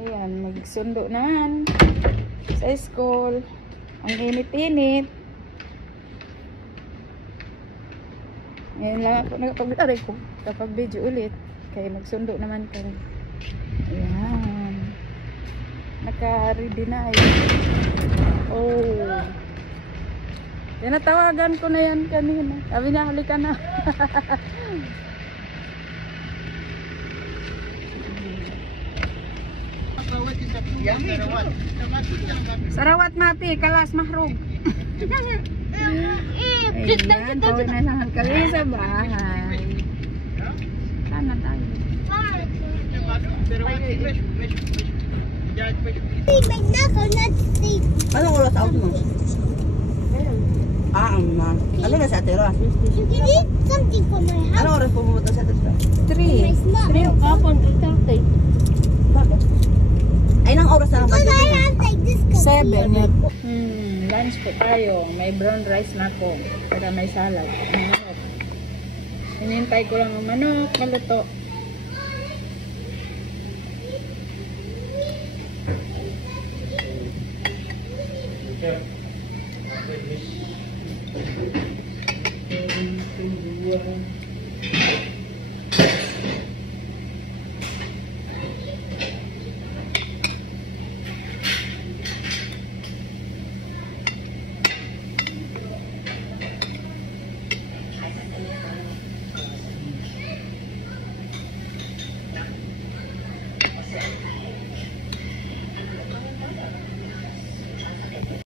Ayan, magsundo naman sa school. Ang init-init. Ngayon lang ako nakapag-aray ko kapag video ulit. Kaya magsundo naman kami. Ayan. Naka-ready na yun. Oh. Tinatawagan ko na yan kanina. Sabi niya, halika na. Sarawat mapi, kalas mahrog. Ayan, pauwi na naman kami sa bahay. Sana tayo. Anong oras out mo? Ano na sa atero? Anong oras pumunta sa atero? 3. 3 kapon, 3:30. Bakit? Ay, nang oras na naman. 7 yun. Lunch po tayo. May brown rice na ako. Para may salad. Manok. Hinintay ko lang ang manok. Maluto. Yeah.